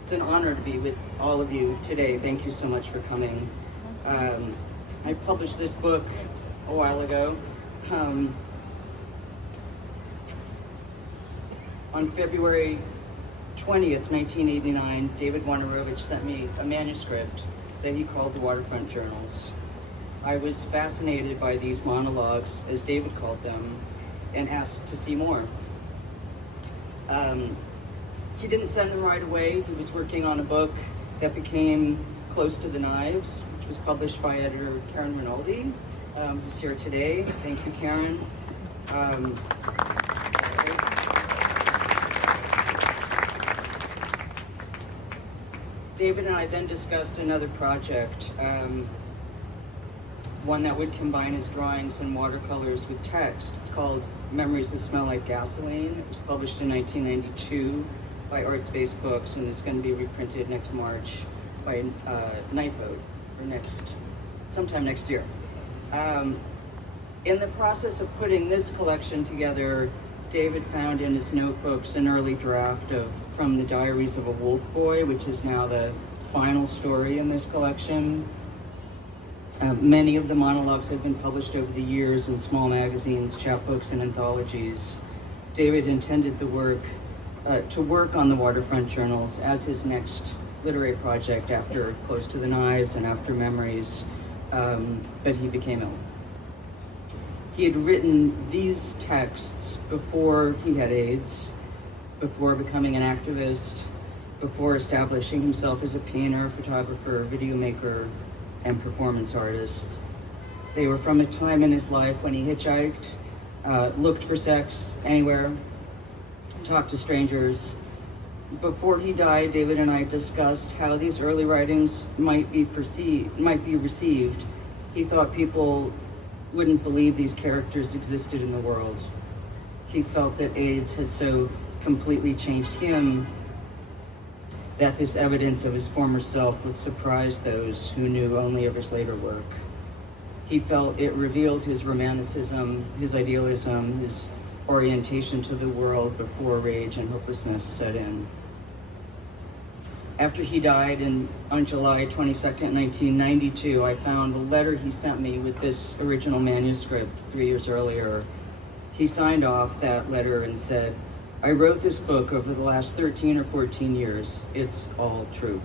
It's an honor to be with all of you today. Thank you so much for coming. I published this book a while ago. On February 20th, 1989, David Wojnarowicz sent me a manuscript that he called the Waterfront Journals. I was fascinated by these monologues, as David called them, and asked to see more. He didn't send them right away. He was working on a book that became Close to the Knives, which was published by editor Karen Rinaldi, who's here today. Thank you, Karen. David and I then discussed another project, one that would combine his drawings and watercolors with text. It's called Memories That Smell Like Gasoline. It was published in 1992 by Art Space Books, and it's going to be reprinted next March by Nightboat, or sometime next year. In the process of putting this collection together, David found in his notebooks an early draft from the Diaries of a Wolf Boy, which is now the final story in this collection. Many of the monologues have been published over the years in small magazines, chapbooks, and anthologies. David intended to work on the Waterfront Journals as his next literary project after Close to the Knives and after Memories, but he became ill. He had written these texts before he had AIDS, before becoming an activist, before establishing himself as a painter, photographer, video maker, and performance artist. They were from a time in his life when he hitchhiked, looked for sex anywhere, talked to strangers. Before he died, David and I discussed how these early writings might be received. He thought people wouldn't believe these characters existed in the world. He felt that AIDS had so completely changed him that this evidence of his former self would surprise those who knew only of his later work. He felt it revealed his romanticism, his idealism, his orientation to the world before rage and hopelessness set in. After he died on July 22nd, 1992, I found a letter he sent me with this original manuscript 3 years earlier. He signed off that letter and said, "I wrote this book over the last 13 or 14 years. It's all true."